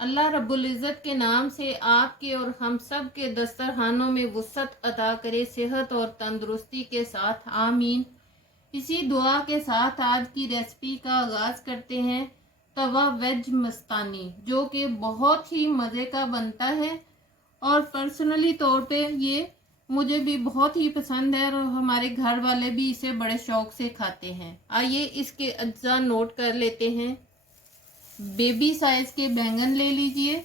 अल्लाह रब्बुल इज़्ज़त के नाम से आपके और हम सब के दस्तरखानों में वुसअत अता करे, सेहत और तंदुरुस्ती के साथ, आमीन। इसी दुआ के साथ आज की रेसिपी का आगाज़ करते हैं। तवा वेज मस्तानी, जो कि बहुत ही मज़े का बनता है और पर्सनली तौर पे ये मुझे भी बहुत ही पसंद है और हमारे घर वाले भी इसे बड़े शौक से खाते हैं। आइए इसके अज्जा नोट कर लेते हैं। बेबी साइज के बैंगन ले लीजिए,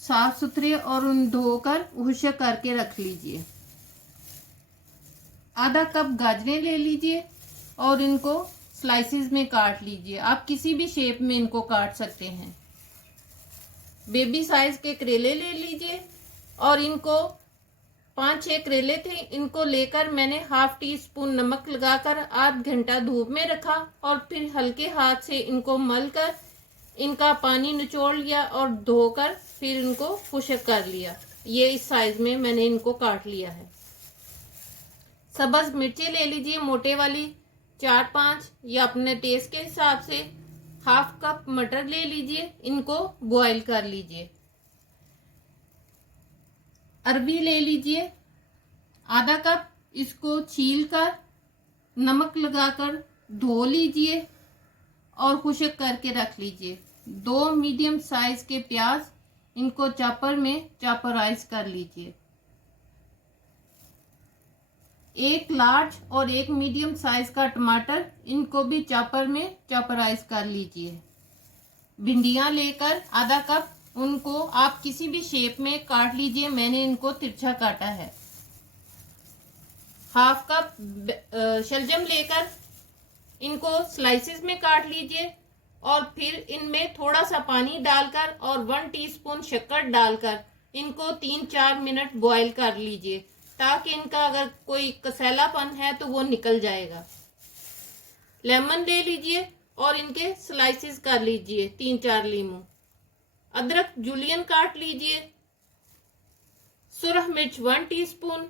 साफ सुथरे, और उन धोकर खुश्क करके रख लीजिए। आधा कप गाजरें ले लीजिए और इनको स्लाइसिस में काट लीजिए। आप किसी भी शेप में इनको काट सकते हैं। बेबी साइज के करेले ले लीजिए और इनको 5-6 करेले थे, इनको लेकर मैंने हाफ टी स्पून नमक लगाकर आध घंटा धूप में रखा और फिर हल्के हाथ से इनको मलकर इनका पानी निचोड़ लिया और धोकर फिर इनको खुश्क कर लिया। ये इस साइज में मैंने इनको काट लिया है। सब्ज मिर्ची ले लीजिए मोटे वाली 4-5, या अपने टेस्ट के हिसाब से। हाफ कप मटर ले लीजिए, इनको बॉईल कर लीजिए। अरबी ले लीजिए आधा कप, इसको छील कर नमक लगाकर धो लीजिए और खुश्क करके रख लीजिए। 2 मीडियम साइज के प्याज, इनको चॉपर में चॉपराइज कर लीजिए। 1 लार्ज और 1 मीडियम साइज का टमाटर, इनको भी चॉपर में चॉपराइज कर लीजिए। भिंडियां लेकर आधा कप, उनको आप किसी भी शेप में काट लीजिए, मैंने इनको तिरछा काटा है। हाफ कप शलजम लेकर इनको स्लाइसिस में काट लीजिए और फिर इनमें थोड़ा सा पानी डालकर और 1 टीस्पून शक्कर डालकर इनको 3-4 मिनट बॉईल कर लीजिए, ताकि इनका अगर कोई कसैलापन है तो वो निकल जाएगा। लेमन ले लीजिए और इनके स्लाइसिस कर लीजिए, 3-4 लीमू। अदरक जूलियन काट लीजिए। सुरख मिर्च 1 टीस्पून,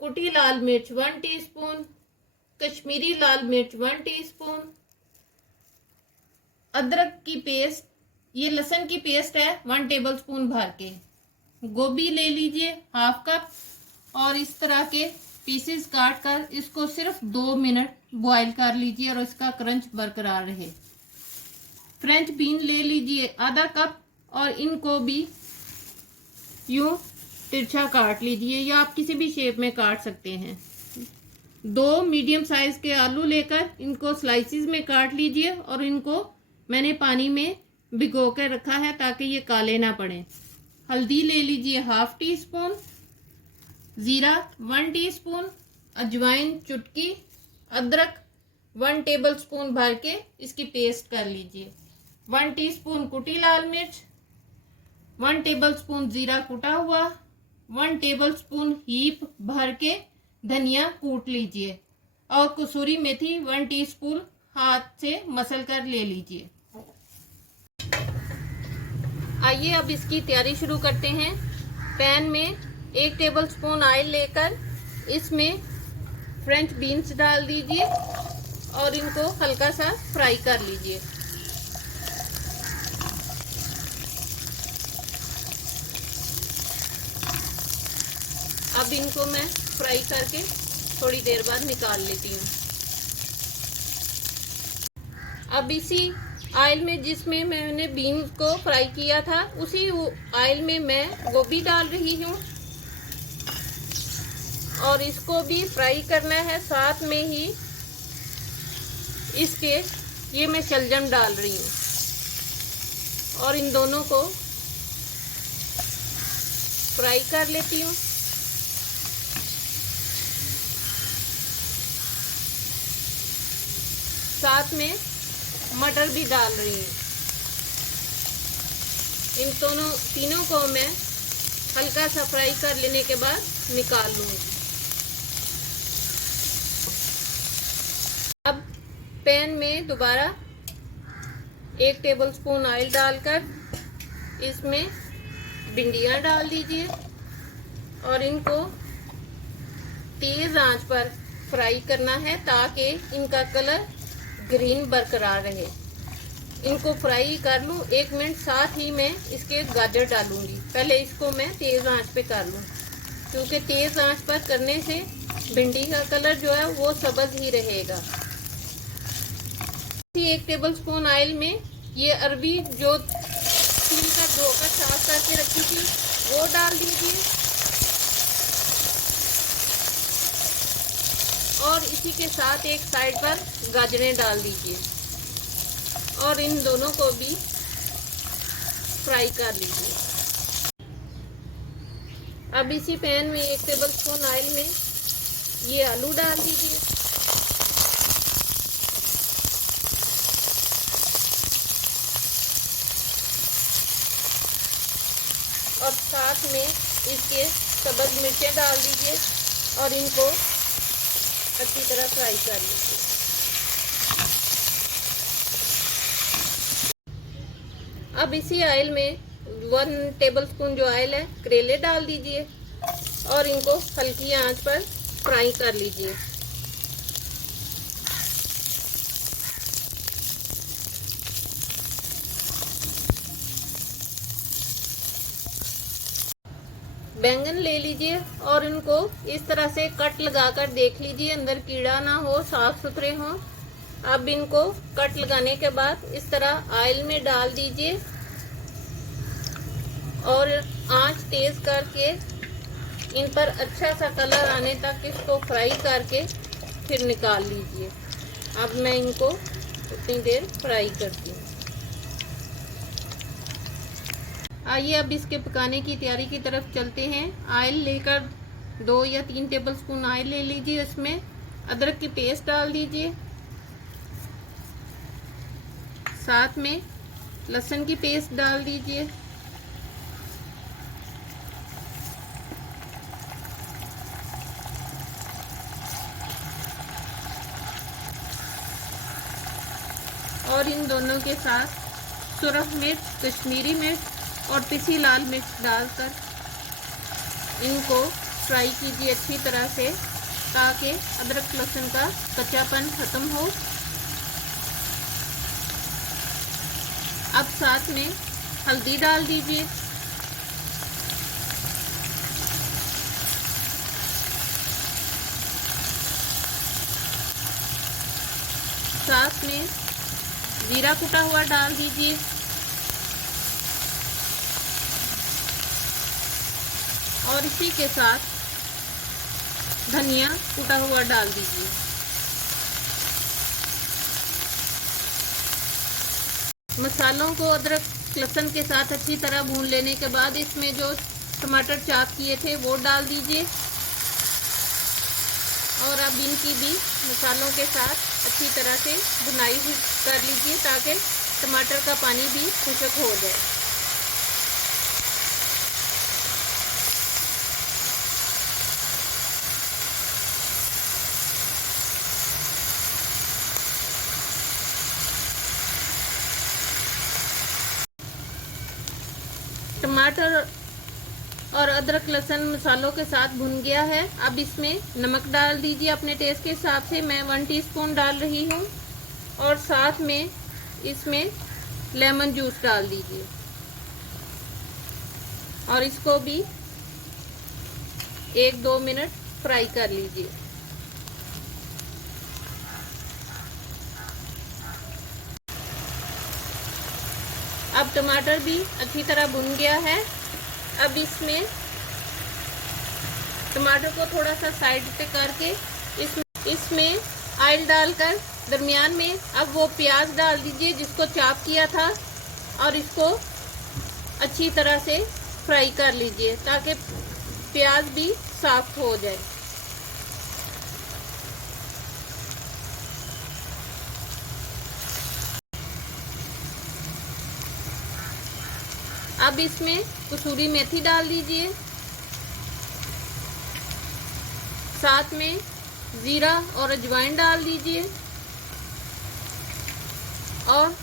कुटी लाल मिर्च 1 टीस्पून, कश्मीरी लाल मिर्च 1 टीस्पून, अदरक की पेस्ट, ये लहसुन की पेस्ट है 1 टेबलस्पून भर के। गोभी ले लीजिए हाफ कप और इस तरह के पीसेस काट कर इसको सिर्फ 2 मिनट बॉईल कर लीजिए और इसका क्रंच बरकरार रहे। फ्रेंच बीन ले लीजिए आधा कप और इनको भी यूं तिरछा काट लीजिए, या आप किसी भी शेप में काट सकते हैं। 2 मीडियम साइज के आलू लेकर इनको स्लाइसिस में काट लीजिए और इनको मैंने पानी में भिगो कर रखा है ताकि ये काले ना पड़े। हल्दी ले लीजिए हाफ टी स्पून, जीरा 1 टीस्पून, अजवाइन चुटकी, अदरक 1 टेबलस्पून भर के इसकी पेस्ट कर लीजिए। 1 टीस्पून कुटी लाल मिर्च, 1 टेबलस्पून जीरा कुटा हुआ, 1 टेबलस्पून हीप भर के धनिया कूट लीजिए और कसूरी मेथी 1 टीस्पून हाथ से मसल कर ले लीजिए। आइए अब इसकी तैयारी शुरू करते हैं। पैन में 1 टेबलस्पून ऑयल लेकर इसमें फ्रेंच बीन्स डाल दीजिए और इनको हल्का सा फ्राई कर लीजिए। अब इनको मैं फ्राई करके थोड़ी देर बाद निकाल लेती हूँ। अब इसी ऑयल में जिसमें मैंने बीन्स को फ्राई किया था, उसी ऑयल में मैं गोभी डाल रही हूँ और इसको भी फ्राई करना है। साथ में ही इसके ये मैं शलजम डाल रही हूँ और इन दोनों को फ्राई कर लेती हूँ। साथ में मटर भी डाल रही हूँ। इन तीनों को मैं हल्का सा फ्राई कर लेने के बाद निकाल लूँगी। अब पैन में दोबारा 1 टेबलस्पून ऑयल डालकर इसमें भिंडियाँ डाल दीजिए और इनको तेज आंच पर फ्राई करना है ताकि इनका कलर ग्रीन बरकरार रहे। इनको फ्राई कर लूँ 1 मिनट। साथ ही मैं इसके गाजर डालूंगी। पहले इसको मैं तेज़ आंच पे कर लूँ, क्योंकि तेज़ आंच पर करने से भिंडी का कलर जो है वो सब्ज ही रहेगा। 1 टेबलस्पून ऑयल में ये अरबी जो छील कर धोकर साफ करके रखी थी वो डाल दीजिए, और इसी के साथ एक साइड पर गाजरें डाल दीजिए और इन दोनों को भी फ्राई कर लीजिए। अब इसी पैन में 1 टेबलस्पून ऑयल में ये आलू डाल दीजिए और साथ में इसके सब्ज मिर्चें डाल दीजिए और इनको अच्छी तरह फ्राई कर लीजिए। अब इसी ऑयल में 1 टेबलस्पून जो ऑयल है करेले डाल दीजिए और इनको हल्की आंच पर फ्राई कर लीजिए। बैंगन ले लीजिए और इनको इस तरह से कट लगाकर देख लीजिए अंदर कीड़ा ना हो, साफ सुथरे हों। अब इनको कट लगाने के बाद इस तरह ऑयल में डाल दीजिए और आंच तेज करके इन पर अच्छा सा कलर आने तक इसको फ्राई करके फिर निकाल लीजिए। अब मैं इनको उतनी देर फ्राई करती हूँ। आइए अब इसके पकाने की तैयारी की तरफ चलते हैं। ऑयल लेकर 2 या 3 टेबलस्पून ऑयल ले लीजिए। इसमें अदरक की पेस्ट डाल दीजिए, साथ में लहसुन की पेस्ट डाल दीजिए, और इन दोनों के साथ सुरख मिर्च, कश्मीरी मिर्च और पिसी लाल मिर्च डालकर इनको फ्राई कीजिए अच्छी तरह से, ताकि अदरक लहसुन का कच्चापन खत्म हो। अब साथ में हल्दी डाल दीजिए, साथ में जीरा कुटा हुआ डाल दीजिए और इसी के साथ धनिया कुटा हुआ डाल दीजिए। मसालों को अदरक लहसुन के साथ अच्छी तरह भून लेने के बाद इसमें जो टमाटर चाप किए थे वो डाल दीजिए और अब इनकी भी मसालों के साथ अच्छी तरह से भुनाई कर लीजिए, ताकि टमाटर का पानी भी खुश्क हो जाए। टमाटर और अदरक लहसुन मसालों के साथ भुन गया है। अब इसमें नमक डाल दीजिए अपने टेस्ट के हिसाब से। मैं 1 टीस्पून डाल रही हूँ और साथ में इसमें लेमन जूस डाल दीजिए और इसको भी 1-2 मिनट फ्राई कर लीजिए। अब टमाटर भी अच्छी तरह भुन गया है। अब इसमें टमाटर को थोड़ा सा साइड पे करके इसमें ऑयल डालकर दरमियान में अब वो प्याज डाल दीजिए जिसको चॉप किया था और इसको अच्छी तरह से फ्राई कर लीजिए, ताकि प्याज भी सॉफ्ट हो जाए। अब इसमें कसूरी मेथी डाल दीजिए, साथ में जीरा और अजवाइन डाल दीजिए और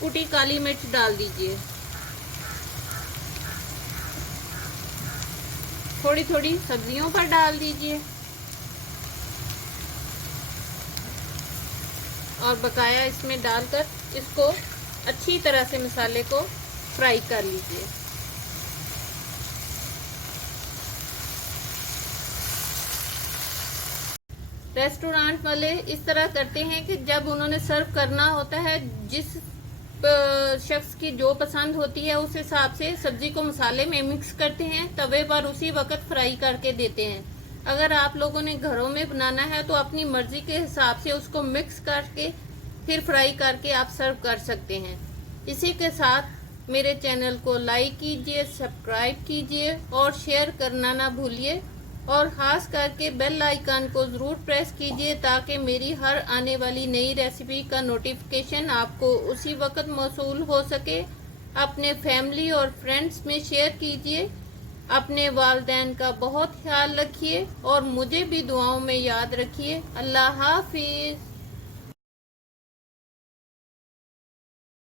कुटी काली मिर्च डाल दीजिए। थोड़ी थोड़ी सब्जियों पर डाल दीजिए और बकाया इसमें डालकर इसको अच्छी तरह से मसाले को फ्राई कर लीजिए। रेस्टोरेंट वाले इस तरह करते हैं कि जब उन्होंने सर्व करना होता है, जिस शख्स की जो पसंद होती है उस हिसाब से सब्जी को मसाले में मिक्स करते हैं, तवे पर उसी वक्त फ्राई करके देते हैं। अगर आप लोगों ने घरों में बनाना है तो अपनी मर्जी के हिसाब से उसको मिक्स करके फिर फ्राई करके आप सर्व कर सकते हैं। इसी के साथ मेरे चैनल को लाइक कीजिए, सब्सक्राइब कीजिए और शेयर करना ना भूलिए, और खास करके बेल आइकन को ज़रूर प्रेस कीजिए ताकि मेरी हर आने वाली नई रेसिपी का नोटिफिकेशन आपको उसी वक्त मौसूल हो सके। अपने फैमिली और फ्रेंड्स में शेयर कीजिए। अपने वालिदैन का बहुत ख्याल रखिए और मुझे भी दुआओं में याद रखिए। अल्लाह हाफिज़।